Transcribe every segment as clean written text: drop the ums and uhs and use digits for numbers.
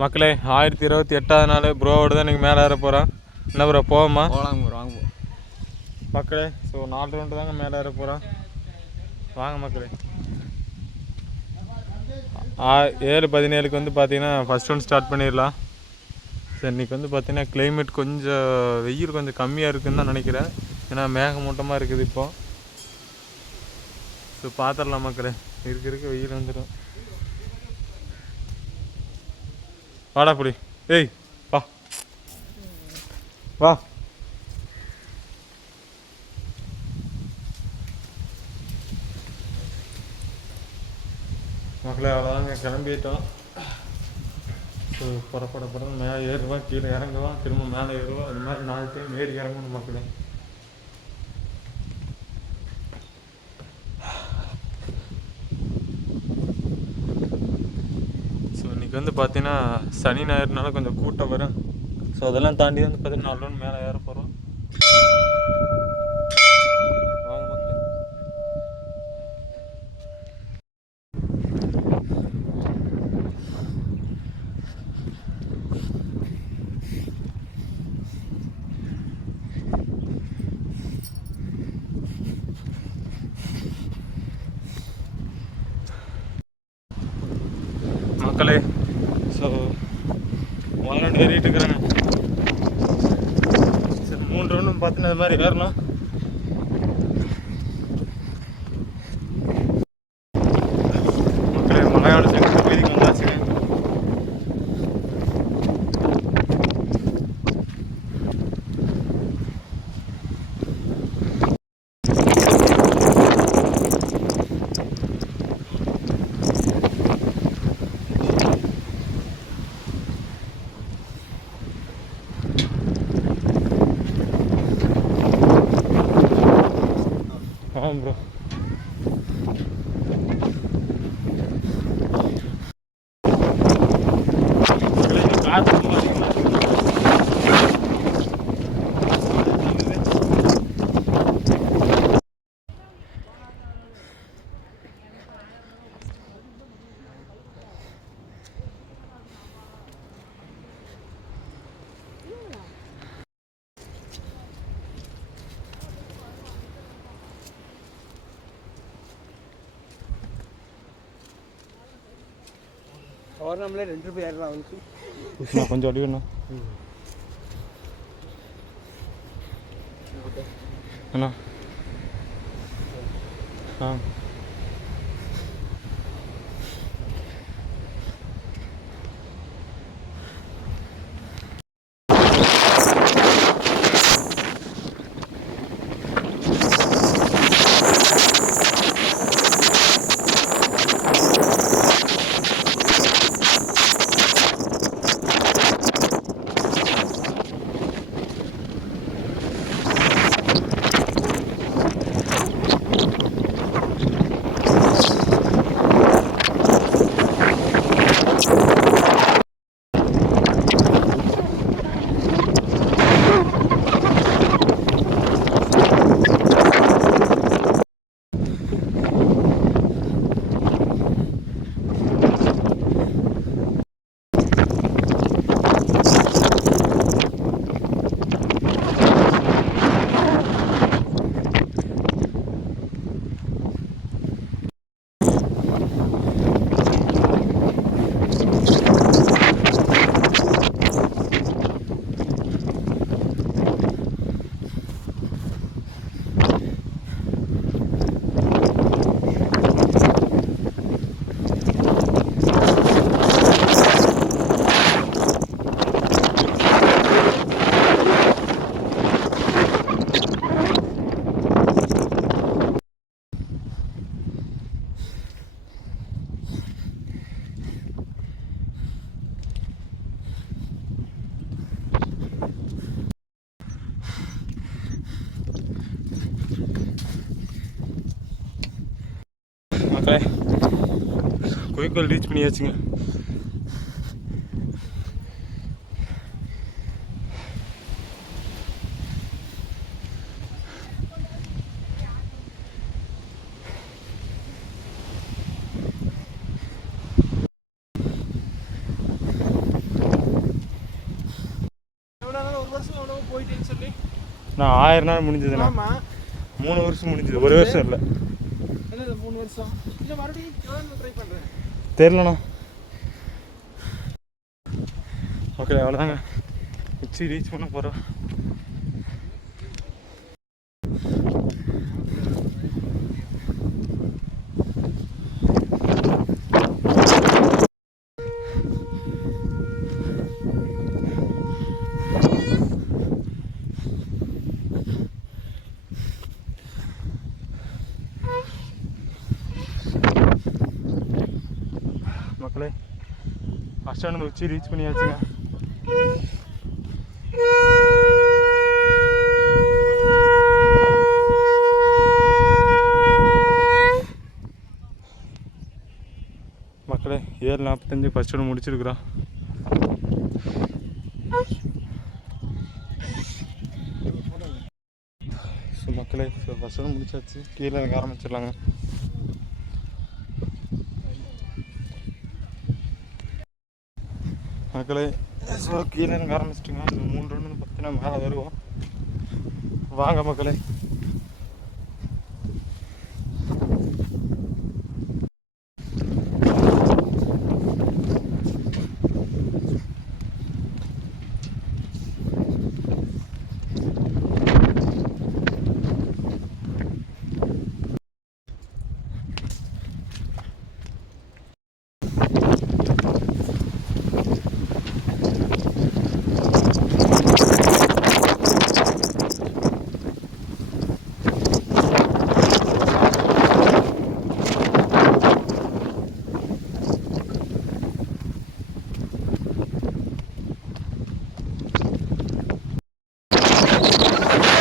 மக்களே 1028வது நாள் ப்ரோவோடு தான் இன்றைக்கி மேலே ஏற போகிறோம். என்ன ப்ரோ போவோமா? போகலாங்க ப்ரோ, வாங்க ப்ரோ. மக்களே ஸோ 4 ரவுண்டு தாங்க மேலே ஏற போகிறோம். வாங்க மக்களே. 7:17க்கு வந்து பார்த்தீங்கன்னா ஃபஸ்ட் ரவுண்ட் ஸ்டார்ட் பண்ணிடலாம். சரி, இன்றைக்கி வந்து பார்த்தீங்கன்னா கிளைமேட் கொஞ்சம் வெயில் கொஞ்சம் கம்மியாக இருக்குதுன்னு தான் நினைக்கிறேன். ஏன்னா மேகமூட்டமாக இருக்குது இப்போது. ஸோ பார்த்துடலாம் மக்களே. இருக்க வெயில் வந்துடும். வாடா புடி. ஏய் வா வா. மக்களே அவ்வளோதாங்க, கிளம்பிட்டோம். ஸோ படப்படப்படம் மேலே ஏறுவான், கீழே இறங்குவான், திரும்ப மேலே ஏறுவோம். அது மாதிரி 4 டைம் ஏறி இறங்கணும் மக்களே. ஸோ இன்றைக்கி வந்து பார்த்தீங்கன்னா சனி ஞாயிறுனால கொஞ்சம் கூட்டம் வரும். ஸோ அதெல்லாம் தாண்டி வந்து பார்த்தீங்கன்னா 4 ரவுண்ட் மேலே ஏற போகிறோம். வாங்க மக்களே. மக்களே ஸோ 1 ரவுண்டு ஏறிட்டு இருக்கிறாங்க. சரி, 3 ரவுண்டும் பார்த்தீங்கன்னா அது மாதிரி ஏறணும். மக்களே மலையாள செங்குத்து பகுதிக்கு வந்தாச்சுங்க. ஆமாம் ப்ரோ. और நம்மளே 2 பேர் ஏறலாம் வந்து. கொஞ்சம் அடி வேணும் அண்ணா. ஆ மக்களே கோயிக்கோல் ரீச் பண்ணியாச்சுங்க. நான் 1000 நாள் முடிஞ்சதுண்ணா. ஆமாம் 3 வருஷம் முடிஞ்சது, 1 வருஷம் இல்லை. என்னது 3 வருஷம் இல்லை, மறுபடியும் ட்ரை பண்ணுறேன். தெரிலண்ணா. ஓகே, அவ்வளோதாங்க. உச்சி ரீச் பண்ண போகிறோம். மக்களே, ஃபஸ்ட் ஸ்டாண்ட் உச்சி ரீச் பண்ணியாச்சுங்க. மக்களே 7:45 ஃபஸ்ட் ஸ்டாண்ட் முடிச்சிருக்கிறோம். ஸோ மக்களே, ஃபஸ்ட் ஸ்டாண்ட் முடிச்சாச்சு. கீழே இறங்க ஆரம்பிச்சிடலாங்க. மக்களே, ஸோ கீழே இறங்க ஆரம்பிச்சிட்டுங்க. இந்த 3 ரவுண்டு பார்த்தீங்கன்னா மேலே வருவோம். வாங்க மக்களே.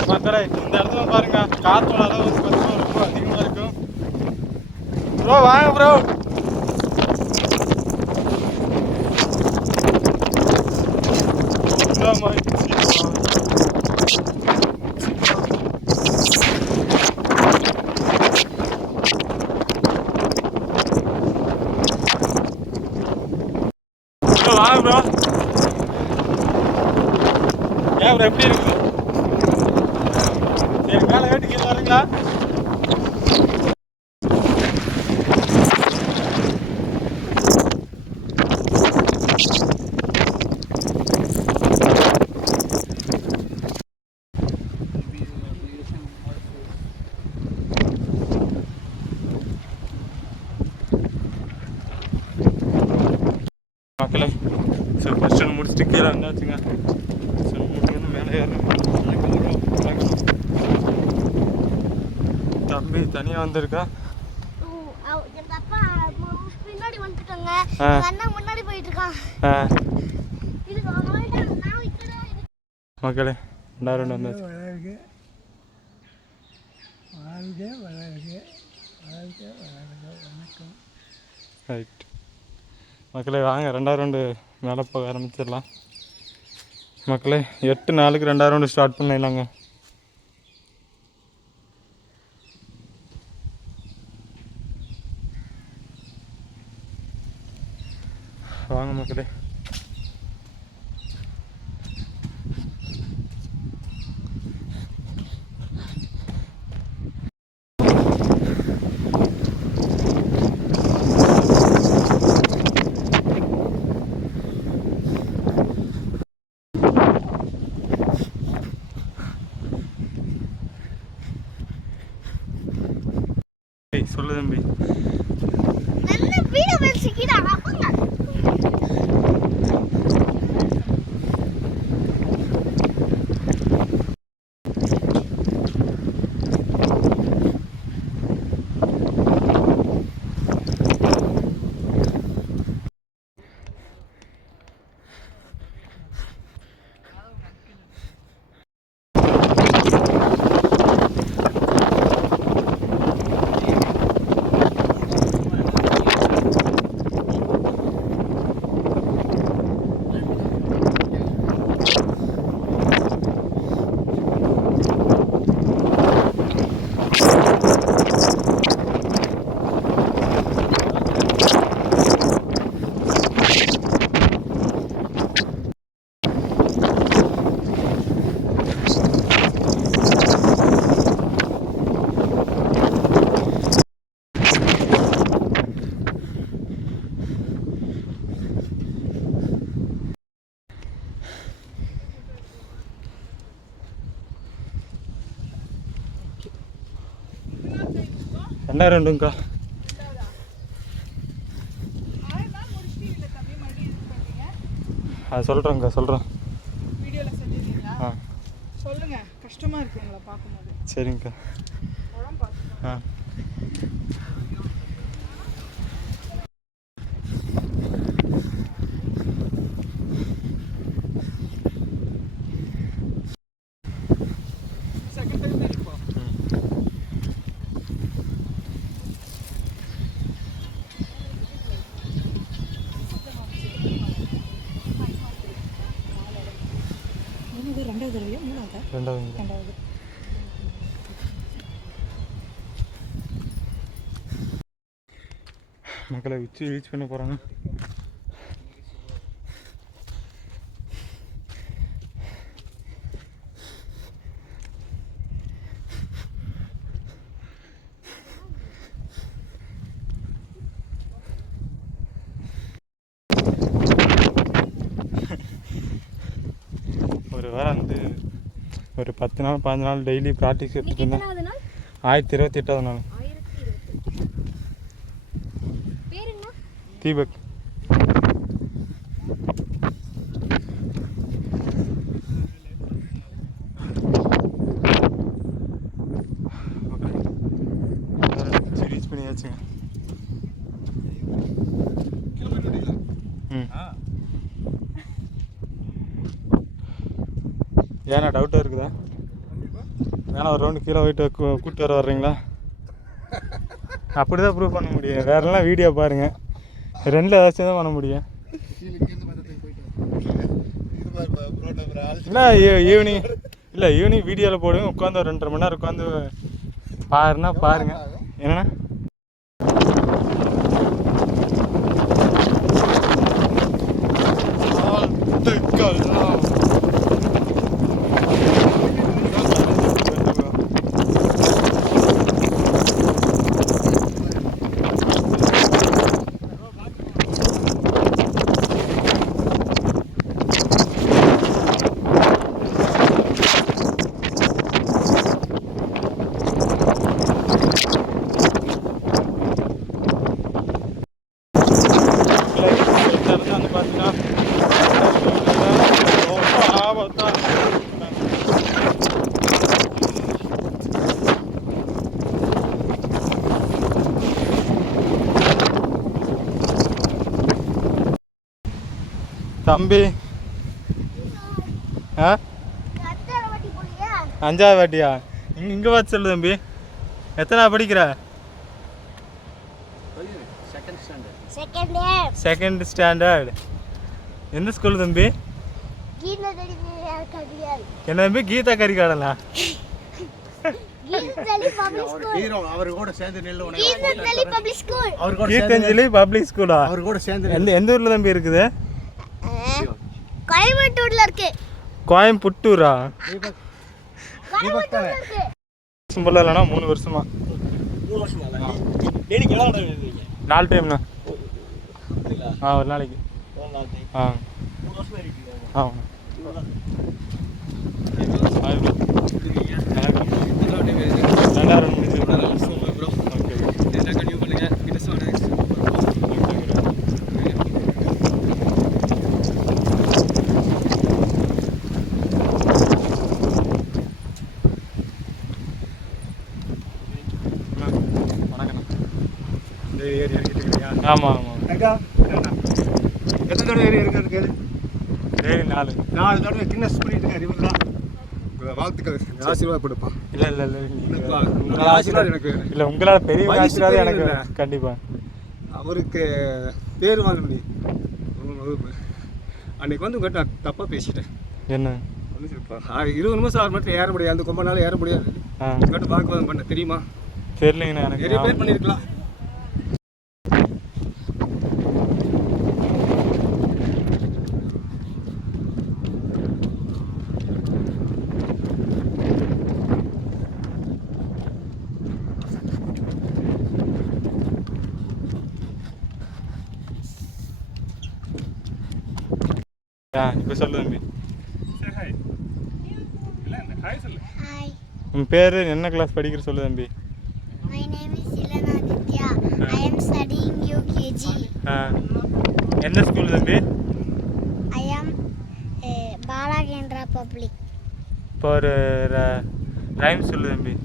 மக்களே, இந்த இடத்துல பாருங்க, காற்றோட அளவு வந்து பார்த்தீங்கன்னா ரொம்ப அதிகமாக இருக்கும். ப்ரோ வாங்க ப்ரோ. வாங்க ப்ரோ. ஏன் ப்ரோ எப்படி இருக்குது? சரி, மேலே ஏட்டு கீழே வரீங்களா? மக்களே, ஸோ ஃபஸ்ட் ஸ்டாண்ட் முடிச்சுட்டு கீழே வந்தாச்சுங்க. ஸோ முடிச்சு மேலே ஏறணும். தம்பி தனியாக வந்திருக்கா. பின்னாடி வந்துட்டாங்க, அண்ணா முன்னாடி போயிட்டு இருக்கான். மக்களே, 2 ரவுண்டு வந்தாச்சு. ரைட் மக்களே, வாங்க 2வது ரவுண்டு மேலே போக ஆரம்பிச்சிடலாம். மக்களே, 8 நாளுக்கு 2வது ரவுண்டு ஸ்டார்ட் பண்ணிடலாங்க. வாங்க மக்களே. சொல்லு தம்பி. 2000ங்கக்கா. அது சொல்கிறேங்க்கா சொல்கிறேன். வீடியோவில் சொல்லிடுறீங்களா? ஆ சொல்லுங்க. கஷ்டமாக இருக்கு உங்களை பார்க்கும்போது. சரிங்கக்கா. உடம்பு பார்த்துக்கோங்க. ஆ செகண்ட் டைம் தான் இப்போ. ரெண்டாவது தடவையா மூணாவதா? ரெண்டாவது. மக்களை வச்சு ரீச் பண்ண போகிறாங்க. ஒரு வாரம் வந்து ஒரு 10 நாள் 15 நாள் டெய்லி ப்ராக்டிஸ் எடுத்துட்டு இருந்தேன். 1028வது நாள். தீபக். ரீச் பண்ணியாச்சுங்க. ஏன்னா டவுட்டாக இருக்குதா? வேணா ஒரு ரவுண்டு கீழே போயிட்டு கூப்பிட்டு வர்றீங்களா? அப்படி தான் ப்ரூவ் பண்ண முடியும். வேறெல்லாம் வீடியோ பாருங்கள். ரெண்டில் ஏதாச்சும் தான் பண்ண முடியும். இல்லை ஈவினிங் வீடியோவில் போடுவேன். உட்காந்து ஒரு 2.5 மணி நேரம் உட்காந்து பாருங்கள். என்னண்ணா தம்பி ஆ 5வது வாட்டியா? இங்கே பார்த்து சொல்லு தம்பி. எத்தனை படிக்கிற? Second standard. எந்த ஸ்கூல் தம்பி? என்ன தம்பி கீதா கரிகாடனா? கீதஞ்சலி பப்ளிக் ஸ்கூலா? எந்த ஊர்ல தம்பி இருக்குது? கோயம்புத்தூர்ல இருக்கு. கோயம்புத்தூரா? சும்பல இல்லைனா 3 வருஷமா? 4 டைம்ண்ணா. ஒரு நாளைக்கு. ஆமாம் ஆமாம். எத்தனை தடவை ஏறி இருக்கிறது கேளு. டெய்லி 4 தடவை கின்னஸ் பண்ணிட்டு இருக்காரு. இவர் தான் வாழ்த்துக்கள், ஆசீர்வாதம் கொடுப்பா. இல்லை ஆசீர்வாதம் எனக்கு இல்லை, உங்களால் பெரிய ஆசீர்வாதம் எனக்கு கண்டிப்பாக. அவருக்கு பேர் வாங்க முடியும். அன்னைக்கு வந்து உங்கள்கிட்ட தப்பாக பேசிட்டேன். என்ன? 20 நிமிஷம் 6 மணி நேரம் ஏற முடியாது. அந்த கொம்ப நாள் ஏற முடியாது. உங்கள்கிட்ட வாக்குவாதம் பண்ண தெரியுமா? தெரியலைங்கண்ணா எனக்கு. நிறைய பேர் பண்ணியிருக்கலாம். இப்போ சொல்லு தம்பி. ஹாய். உன் பேர் என்ன கிளாஸ் படிக்கிற சொல்லு தம்பி. My name is Silana. I am studying UKG. எந்த ஸ்கூல் தம்பி? I am Balagandra Public. இப்போ ஒரு ரைம் சொல்லு தம்பி.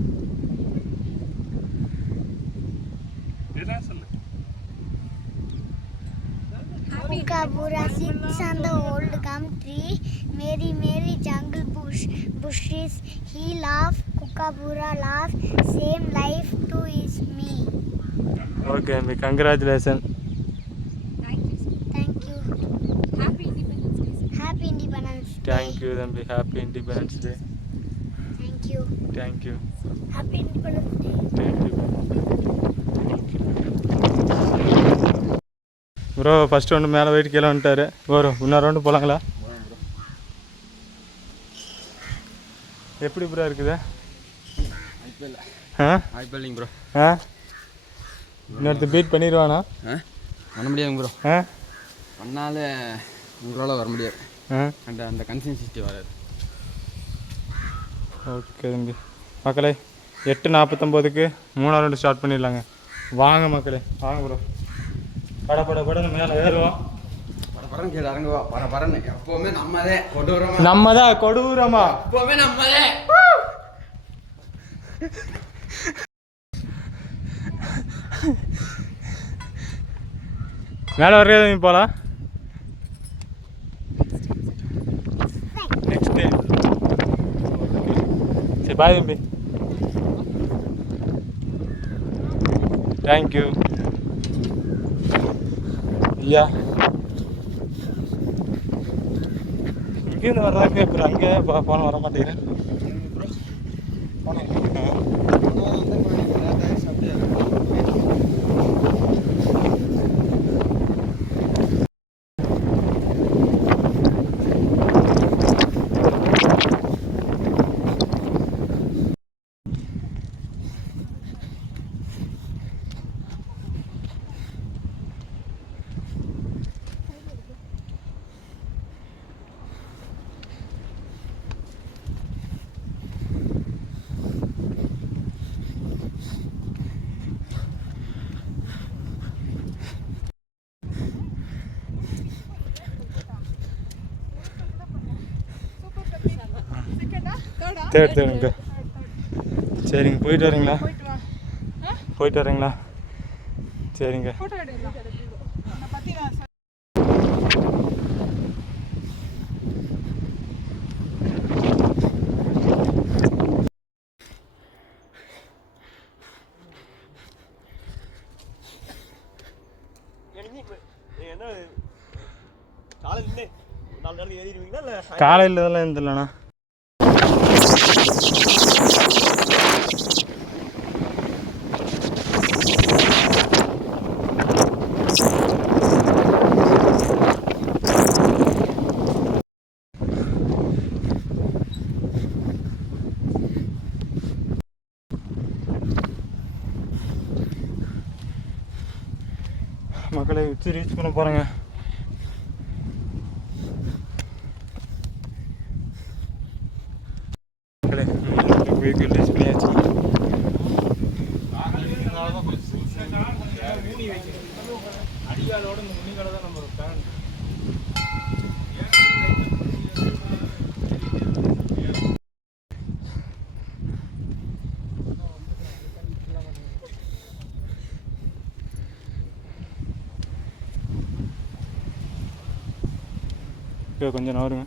Kookaburra sits on the old gum tree. Mary, Mary, jungle bushes. He laugh, Kookaburra laugh. Same life too is me. Okay தம்பி, congratulation. Thank you. Happy Independence Day. Happy Independence Day. Thank you தம்பி, happy Independence Day. Thank you. Thank you. Happy Independence Day. Thank you bro. First ஒன்று மேலே போயிட்டு கீழே வந்துட்டார். வரும் இன்னொரு round போகலாங்களா? எப்படி ப்ரோ இருக்குது? ஐபிஎல்லிங் ப்ரோ. இன்னொருத்த பீட் பண்ணிடுவானா? பண்ண முடியாதுங்க ப்ரோ. பண்ணால உங்களால் வர முடியாது. அந்த கன்சிஸ்டன்சி வராது. ஓகே தம்பி. மக்களே 8:49க்கு 3ஆம் ரவுண்டு ஸ்டார்ட் பண்ணிடலாங்க. வாங்க மக்களே, வாங்க ப்ரோ. படன்னு மேலே ஏறுவோம். பரபரன்னு கீழே இறங்குவா. பரபரன்னு எப்போவுமே நம்மதே கொடூரமா. நம்மதான் கொடூரமா. எப்போவுமே நம்மதே. மேலே வர்றதே போகலாம். Next day. சரி பாய் தம்பி. தேங்க்யூ ஐயா. இங்கேருந்து வர்றாங்க அப்புறம் அங்கே போன வர மாட்டேங்கிறேன். தேர்டுங்க. சரிங்க, போயிட்டு வரீங்களா? போயிட்டு வரீங்களா? சரிங்க. காலையில் இதெல்லாம் இருந்துலண்ணா. மக்களை உச்சி ரீச் பண்ண போகிறேங்க. மக்களே வெஹிக்கிள் ரீச் பண்ணியாச்சு. அடிகாலோட இந்த முனிகளை தான் நம்ம பிளான். கொஞ்சம் நவருங்க.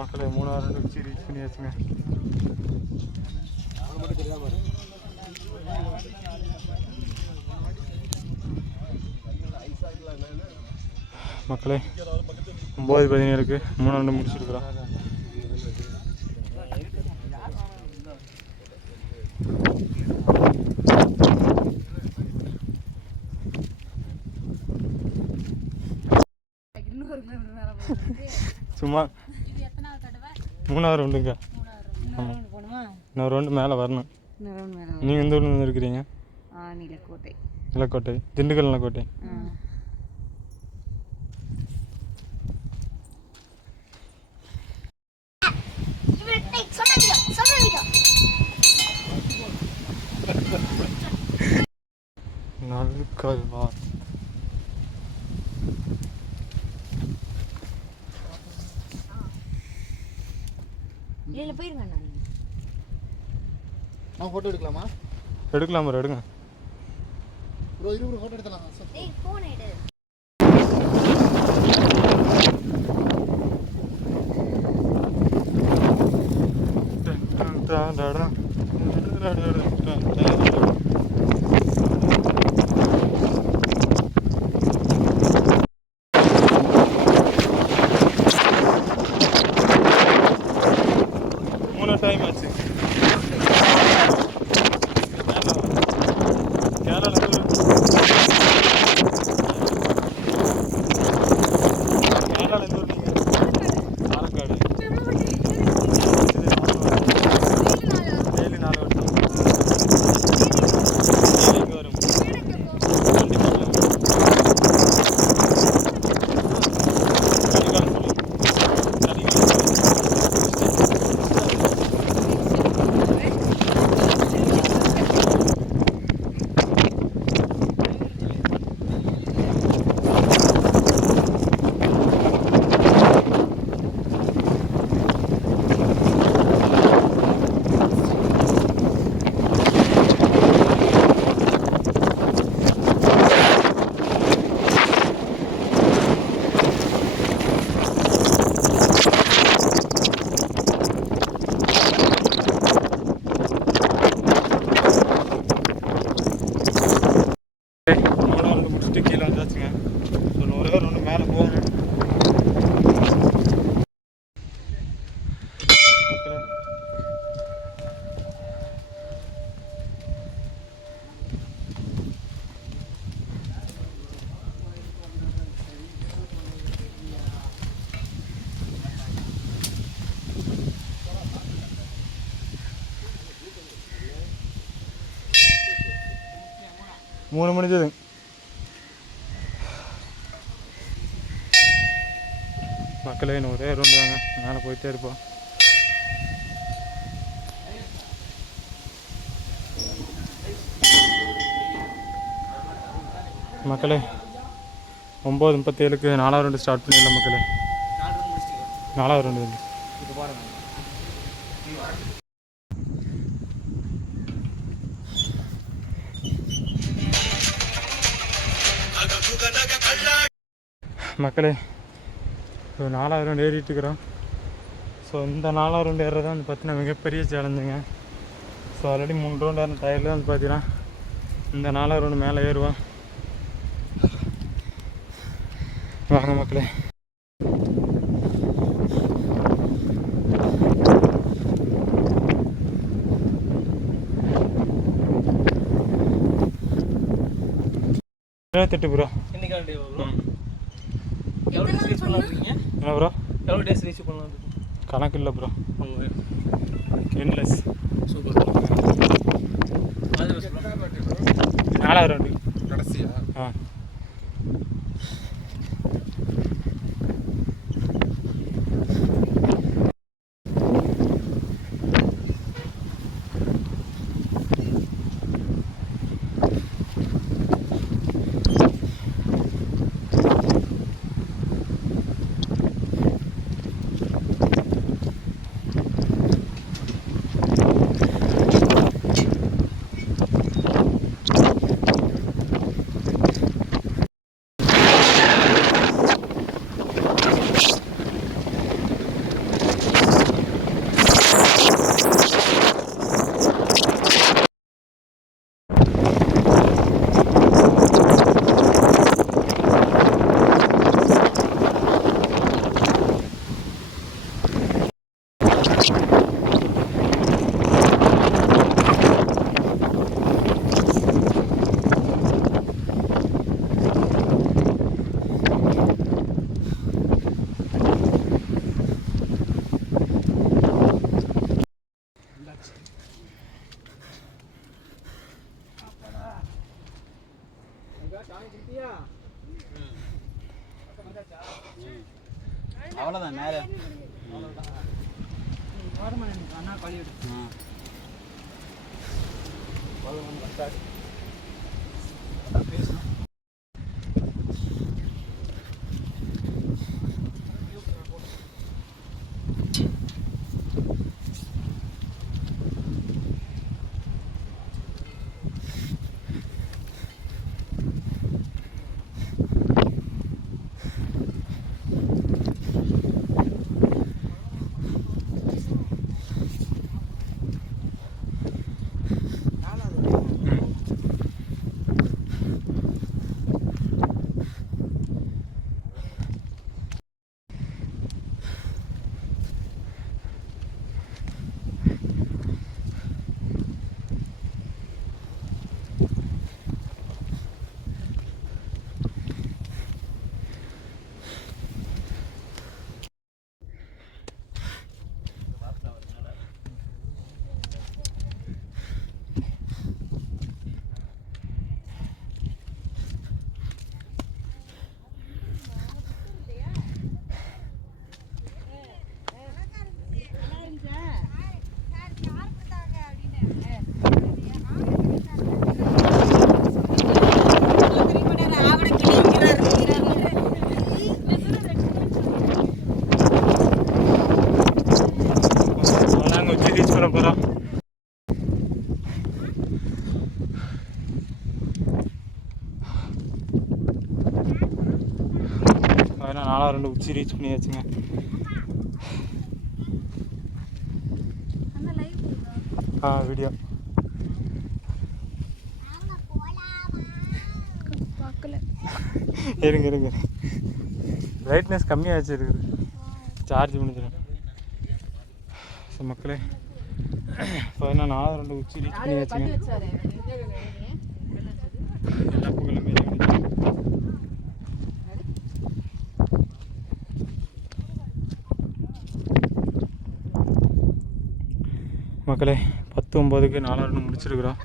மக்களே 3ஆம் ரவுண்டு வச்சு ரீச் பண்ணியாச்சுங்க. மக்களே 9:17க்கு 3ஆம் ரவுண்டு முடிச்சிருக்கிறோம். சும்மா 3வது ரவுண்டுங்க. இன்னொரு போகணுமா? இன்னொரு ரவுண்டு மேலே வரணும். இன்னொரு ரவுண்ட் மேலே. நீங்கள் எந்த ஊர்லேருந்து இருக்கிறீங்க? நிலக்கோட்டை. நிலக்கோட்டை, திண்டுக்கல் நிலக்கோட்டை. நல்கல்வா இல்லை போயிருங்க நான். நான் ஃபோட்டோ எடுக்கலாமா? எடுக்கலாம் ப்ரோ, எடுங்க. ப்ரோ இரு ப்ரோ, ஃபோட்டோ எடுக்கலாம். ஏய் ஃபோன் எடு. டைம் ஆச்சு. பாலக்காடு டெய்லி 4 வருஷம் டெய்லிக்கு வரும். முடிச்சுட்டு கீழே வந்தாச்சுங்க. ஸோ ஒரே ஒரு ஒன்று மேலே போகணும். மூணு முடிஞ்சது. மக்களே இன்னும் ஒரே ரவுண்டு தாங்க, மேலே போயிட்டே இருப்போம். மக்களே 9:37க்கு 4வது ரவுண்டு ஸ்டார்ட் பண்ணிடலாம் மக்களே. 4வது ரவுண்டு வந்து இப்போ பாருங்க. மக்களே ஸோ 4வது ரவுண்டு ஏறிட்டு இருக்கிறோம். ஸோ இந்த 4வது ரவுண்டு ஏறுறது வந்து பார்த்தீங்கன்னா மிகப்பெரிய சேலஞ்சுங்க. ஸோ ஆல்ரெடி 3 ரவுண்டு ஏறின டயரில் வந்து பார்த்தீங்கன்னா இந்த 4வது ரவுண்டு மேலே ஏறுவோம். வாங்க மக்களே. ப்ரோ என்ன ப்ரோ எவ்வளோ டேஸ் ரீச் பண்ணலாம்? கணக்கு இல்லை ப்ரோ, என்லெஸ். சூப்பர். 4வது ரவுண்டு கடைசியா? ஆ அவ்வளோதான் மேலே அண்ணா காலி எடுத்து நாங்கள் உச்சி ரீச் பண்ண போகிறோம். அதனால் 4 உச்சி ரீச் பண்ணியாச்சுங்க. வீடியோ இருங்க பிரைட்னஸ் கம்மியாச்சு இருக்குது, சார்ஜ் முடிஞ்சிடும். ஸோ மக்களே இப்போ என்ன 4 உச்சி ரீச் பண்ணியாச்சுங்க. எல்லா புகழும் மக்களே 10:09க்கு 4 முடிச்சிருக்கிறோம்.